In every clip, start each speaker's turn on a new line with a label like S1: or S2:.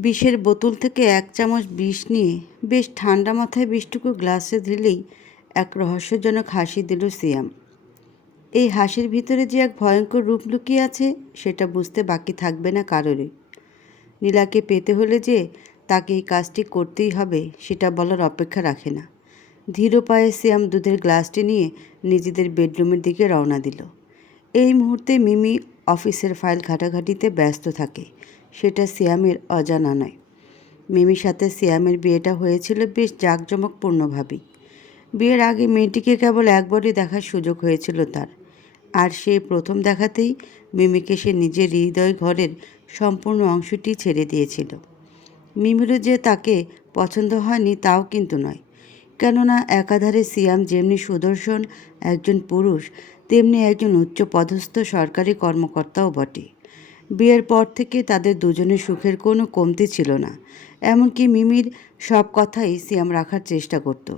S1: বিষের বোতল থেকে এক চামচ বিষ নিয়ে বেশ ঠান্ডা মাথায় বিষটুকু গ্লাসে ঢেলেই এক রহস্যজনক হাসি দিল সিয়াম। এই হাসির ভিতরে যে এক ভয়ঙ্কর রূপ লুকিয়ে আছে, সেটা বুঝতে বাকি থাকবে না কারোরই। নীলাকে পেতে হলে যে তাকে এই কাজটি করতেই হবে, সেটা বলার অপেক্ষা রাখে না। ধীর পায়ে সিয়াম দুধের গ্লাসটি নিয়ে নিজেদের বেডরুমের দিকে রওনা দিল। এই মুহূর্তে মিমি অফিসের ফাইল ঘাটাঘাটিতে ব্যস্ত থাকে। সেটা সিয়ামের অজানা নয়। মিমির সাথে সিয়ামের বিয়েটা হয়েছিল বেশ জাঁকজমকপূর্ণভাবেই বিয়ের আগে মেয়েটিকে কেবল একবারই দেখার সুযোগ হয়েছিল তার। আর সেই প্রথম দেখাতেই মিমিকে সে নিজের হৃদয় ঘরের সম্পূর্ণ অংশটি ছেড়ে দিয়েছিল। মিমিরও যে তাকে পছন্দ হয়নি তাও কিন্তু নয়। কেননা একাধারে সিয়াম যেমনি সুদর্শন একজন পুরুষ, তেমনি একজন উচ্চ পদস্থ সরকারি কর্মকর্তাও বটে। বিয়ের পর থেকে তাদের দুজনের সুখের কোনো কমতি ছিল না। এমনকি মিমির সব কথাই সিয়াম রাখার চেষ্টা করত।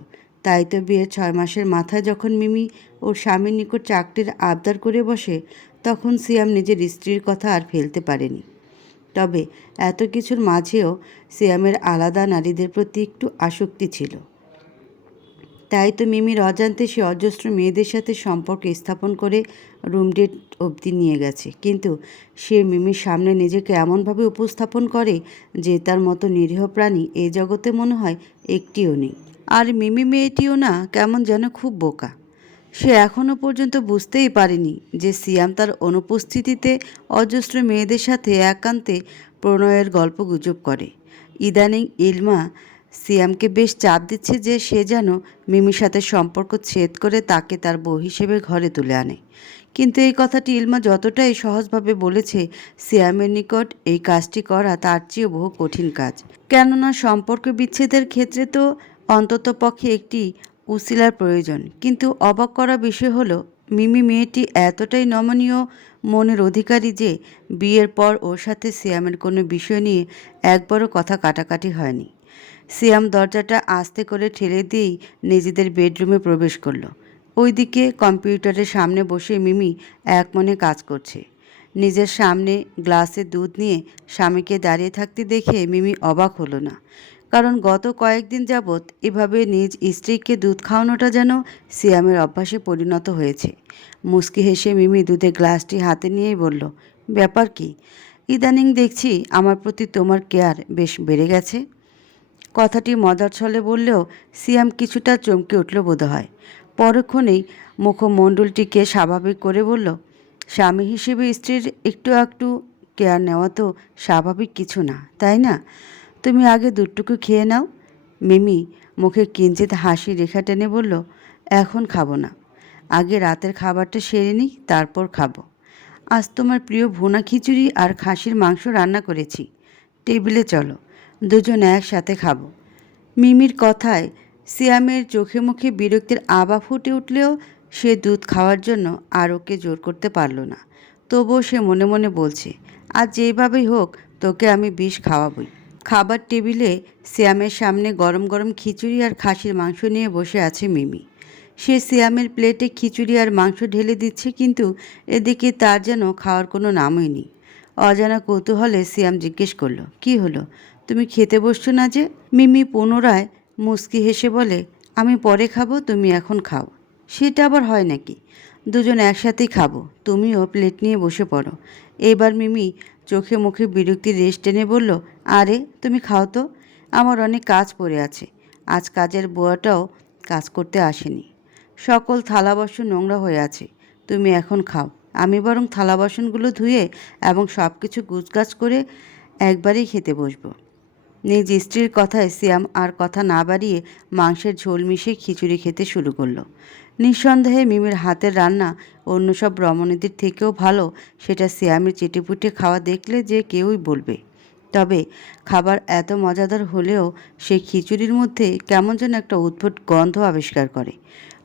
S1: তাই তো বিয়ের ছয় মাসের মাথায় যখন মিমি ওর স্বামীর নিকট চাকরির আবদার করে বসে, তখন সিয়াম নিজের স্ত্রীর কথা আর ফেলতে পারেনি। তবে এত কিছুর মাঝেও সিয়ামের আলাদা নারীদের প্রতি একটু আসক্তি ছিল। তাই তো মিমির অজান্তে সে অজস্র মেয়েদের সাথে সম্পর্ক স্থাপন করে রুম ডেট অবধি নিয়ে গেছে। কিন্তু সে মিমির সামনে নিজেকে এমনভাবে উপস্থাপন করে যে তার মতো নিরীহ প্রাণী এই জগতে মনে হয় একটিও নেই। আর মিমি মেয়েটিও না কেমন যেন খুব বোকা। সে এখনও পর্যন্ত বুঝতেই পারেনি যে সিয়াম তার অনুপস্থিতিতে অজস্র মেয়েদের সাথে একান্তে প্রণয়ের গল্প গুজব করে। ইদানিং ইলমা সিয়ামকে বেশ চাপ দিচ্ছে যে সে যেন মিমির সাথে সম্পর্ক ছেদ করে তাকে তার বউ হিসেবে ঘরে তুলে আনে। কিন্তু এই কথাটি ইলমা যতটাই সহজভাবে বলেছে, সিয়ামের নিকট এই কাজটি করা তার চেয়েও বহু কঠিন কাজ। কেননা সম্পর্ক বিচ্ছেদের ক্ষেত্রে তো অন্তত পক্ষে একটি উসিলার প্রয়োজন। কিন্তু অবাক করা বিষয় হলো, মিমি মেয়েটি এতটাই নমনীয় মনের অধিকারী যে বিয়ের পর ওর সাথে সিয়ামের কোনো বিষয় নিয়ে একবারও কথা কাটাকাটি হয়নি। সিয়াম দরজাটা আস্তে করে ঠেলে দিয়েই নিজেদের বেডরুমে প্রবেশ করল। ওইদিকে কম্পিউটারের সামনে বসে মিমি এক মনে কাজ করছে। নিজের সামনে গ্লাসে দুধ নিয়ে স্বামীকে দাঁড়িয়ে থাকতে দেখে মিমি অবাক হলো না। কারণ গত কয়েকদিন যাবৎ এভাবে নিজ স্ত্রীকে দুধ খাওয়ানোটা যেন সিয়ামের অভ্যাসে পরিণত হয়েছে। মুস্কি হেসে মিমি দুধের গ্লাসটি হাতে নিয়েই বলল, ব্যাপার কি? ইদানিং দেখছি আমার প্রতি তোমার কেয়ার বেশ বেড়ে গেছে। কথাটি মজার ছলে বললেও সিয়াম কিছুটা চমকে উঠল বোধহয়। পরক্ষণেই মুখমণ্ডলটিকে স্বাভাবিক করে বলল, স্বামী হিসেবে স্ত্রীর একটু একটু কেয়ার নেওয়া তো স্বাভাবিক কিছু না, তাই না? তুমি আগে দুটুকু খেয়ে নাও। মিমি মুখে কিঞ্চিত হাসি রেখা টেনে বলল, এখন খাব না। আগে রাতের খাবারটা সেরে নিই, তারপর খাব। আজ তোমার প্রিয় ভুনা খিচুড়ি আর খাসির মাংস রান্না করেছি। টেবিলে চলো। দুজন একসাথে খাব। মিমির কথায় সিয়ামের চোখে মুখে বিরক্তির আবা ফুটে উঠলেও সে দুধ খাওয়ার জন্য আর ওকে জোর করতে পারল না। তবুও সে মনে মনে বলছে আর যেভাবেই হোক, তোকে আমি বিষ খাওয়াবই। খাবার টেবিলে সিয়ামের সামনে গরম গরম খিচুড়ি আর খাসির মাংস নিয়ে বসে আছে মিমি। সে সিয়ামের প্লেটে খিচুড়ি আর মাংস ঢেলে দিচ্ছে, কিন্তু এদিকে তার যেন খাওয়ার কোনো নামই নেই। অজানা কৌতূহলে সিয়াম জিজ্ঞেস করল, কি হলো? তুমি খেতে বসছো না যে? মিমি পুনরায় মুস্কি হেসে বলে, আমি পরে খাব, তুমি এখন খাও। সেটা আবার হয় নাকি? দুজন একসাথেই খাব, তুমিও প্লেট নিয়ে বসে পড়ো। এবার মিমি চোখে মুখে বিরক্তির রেশ টেনে বলল, আরে, তুমি খাও তো। আমার অনেক কাজ পড়ে আছে। আজ কাজের বুয়াটাও কাজ করতে আসেনি। সকল থালা বাসন নোংরা হয়ে আছে। তুমি এখন খাও। আমি বরং থালা বাসনগুলো ধুয়ে এবং সব কিছু গুছগাছ করে একবারেই খেতে বসবো। নিজ স্ত্রীর কথায় সিয়াম আর কথা না বাড়িয়ে মাংসের ঝোল মিশিয়ে খিচুড়ি খেতে শুরু করল। নিঃসন্দেহে মিমির হাতের রান্না অন্য সব রমণীদের থেকেও ভালো, সেটা সিয়ামের চেটেপুটে খাওয়া দেখলে যে কেউই বলবে। তবে খাবার এত মজাদার হলেও সেই খিচুড়ির মধ্যে কেমন যেন একটা উদ্ভট গন্ধ আবিষ্কার করে।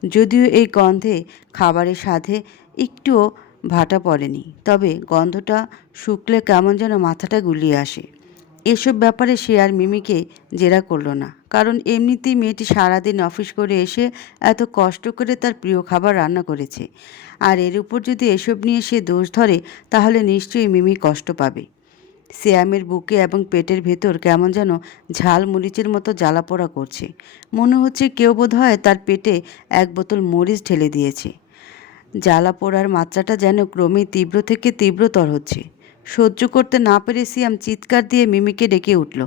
S1: যদিও এই গন্ধে খাবারের স্বাদে একটুও ভাটা পড়েনি, তবে গন্ধটা শুকলে কেমন যেন মাথাটা গুলিয়ে আসে। এসব ব্যাপারে সে আর মিমিকে জেরা করল না। কারণ এমনিতেই মেয়েটি সারাদিন অফিস করে এসে এত কষ্ট করে তার প্রিয় খাবার রান্না করেছে। আর এর উপর যদি এসব নিয়ে সে দোষ ধরে, তাহলে নিশ্চয়ই মিমি কষ্ট পাবে। সিয়ামের বুকে এবং পেটের ভেতর কেমন যেন ঝাল মরিচের মতো জ্বালা পোড়া করছে। মনে হচ্ছে কেউ বোধ হয় তার পেটে এক বোতল মরিচ ঢেলে দিয়েছে। জ্বালা পোড়ার মাত্রাটা যেন ক্রমেই তীব্র থেকে তীব্রতর হচ্ছে। সহ্য করতে না পেরে সিয়াম চিৎকার দিয়ে মিমিকে ডেকে উঠল।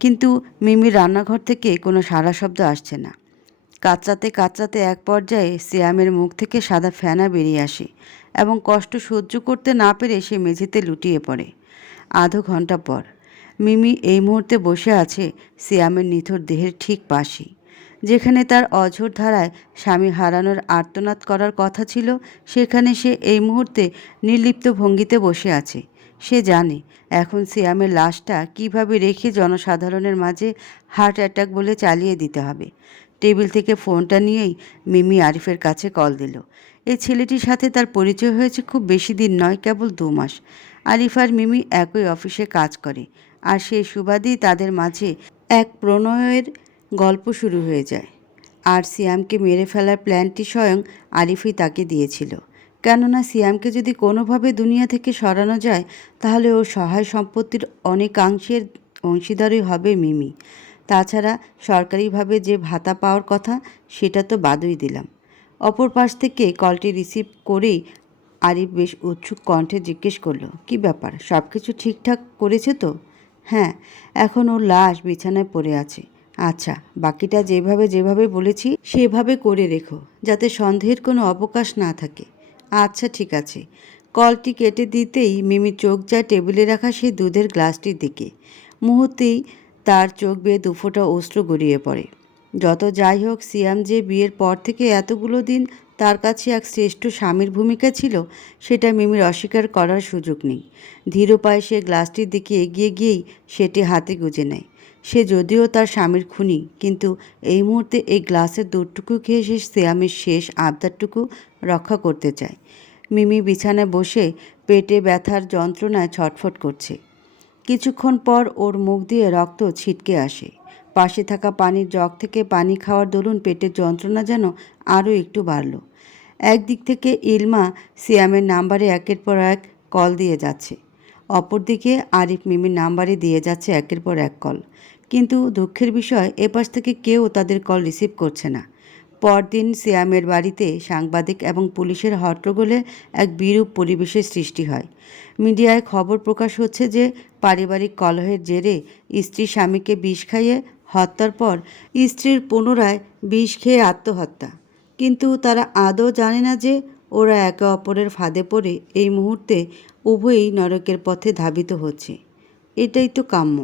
S1: কিন্তু মিমির রান্নাঘর থেকে কোনো সারা শব্দ আসছে না। কাঁচরাতে কাঁচরাতে এক পর্যায়ে সিয়ামের মুখ থেকে সাদা ফেনা বেরিয়ে আসে এবং কষ্ট সহ্য করতে না পেরে সে মেঝেতে লুটিয়ে পড়ে। আধো ঘণ্টা পর মিমি এই মুহূর্তে বসে আছে সিয়ামের নিথর দেহের ঠিক পাশেই। যেখানে তার অঝোর ধারায় স্বামী হারানোর আর্তনাদ করার কথা ছিল, সেখানে সে এই মুহূর্তে নির্লিপ্ত ভঙ্গিতে বসে আছে। সে জানে, এখন সিয়ামের লাশটা কীভাবে রেখে জনসাধারণের মাঝে হার্ট অ্যাটাক বলে চালিয়ে দিতে হবে। টেবিল থেকে ফোনটা নিয়েই মিমি আরিফের কাছে কল দিল। এই ছেলেটির সাথে তার পরিচয় হয়েছে খুব বেশি দিন নয়, কেবল দু মাস। আরিফ আর মিমি একই অফিসে কাজ করে, আর সেই সুবাদেই তাদের মাঝে এক প্রণয়ের গল্প শুরু হয়ে যায়। আর সিয়ামকে মেরে ফেলার প্ল্যানটি স্বয়ং আরিফই তাকে দিয়েছিল। কেননা সিয়ামকে যদি কোনোভাবে দুনিয়া থেকে সরানো যায়, তাহলে ওর সহায় সম্পত্তির অনেকাংশের অংশীদারই হবে মিমি। তাছাড়া সরকারিভাবে যে ভাতা পাওয়ার কথা, সেটা তো বাদই দিলাম। অপর পাশ থেকে কলটি রিসিভ করেই আরিফ বেশ উৎসুক কণ্ঠে জিজ্ঞেস করল, কি ব্যাপার? সব কিছু ঠিকঠাক করেছে তো? হ্যাঁ এখন ওর লাশ বিছানায় পড়ে আছে। আচ্ছা বাকিটা যেভাবে যেভাবে বলেছি, সেভাবে করে রেখো, যাতে সন্দেহের কোনো অবকাশ না থাকে। আচ্ছা ঠিক আছে। কলটি কেটে দিতেই মিমি চোখ যায় টেবিলে রাখা সেই দুধের গ্লাসটির দিকে। মুহূর্তেই তার চোখ বেয়ে দুফোঁটা অস্ত্র গড়িয়ে পড়ে। যত যাই হোক, সিয়াম যে বিয়ের পর থেকে এতগুলো দিন তার কাছে এক শ্রেষ্ঠ স্বামীর ভূমিকা ছিল, সেটা মিমির অস্বীকার করার সুযোগ নেই। ধীর পায়ে সে গ্লাসটির দিকে এগিয়ে গিয়েই সেটি হাতে গুজে নেয়। সে যদিও তার স্বামীর খুনি, কিন্তু এই মুহূর্তে এই গ্লাসের দুধটুকু খেয়ে সে সিয়ামের শেষ আবদারটুকু রক্ষা করতে চায়। মিমি বিছানায় বসে পেটে ব্যথার যন্ত্রণায় ছটফট করছে। কিছুক্ষণ পর ওর মুখ দিয়ে রক্ত ছিটকে আসে। পাশে থাকা পানির জগ থেকে পানি খাওয়ার দরুন পেটের যন্ত্রণা যেন আরও একটু বাড়ল। একদিক থেকে ইলমা সিয়ামের নাম্বারে একের পর এক কল দিয়ে যাচ্ছে। অপরদিকে আরিফ মিমির নাম্বারে দিয়ে যাচ্ছে একের পর এক কল। কিন্তু দুঃখের বিষয়, এপাশ থেকে কেউ তাদের কল রিসিভ করছে না। পরদিন সিয়ামের বাড়িতে সাংবাদিক এবং পুলিশের হট্টগোলে এক বিরূপ পরিবেশের সৃষ্টি হয়। মিডিয়ায় খবর প্রকাশ হচ্ছে যে, পারিবারিক কলহের জেরে স্ত্রী স্বামীকে বিষ খাইয়ে হত্যার পর স্ত্রীর পুনরায় বিষ খেয়ে আত্মহত্যা। কিন্তু তারা আদৌ জানে না যে, ওরা একে অপরের ফাঁদে পড়ে এই মুহূর্তে উভয়ই নরকের পথে ধাবিত হচ্ছে। এটাই তো কাম্য।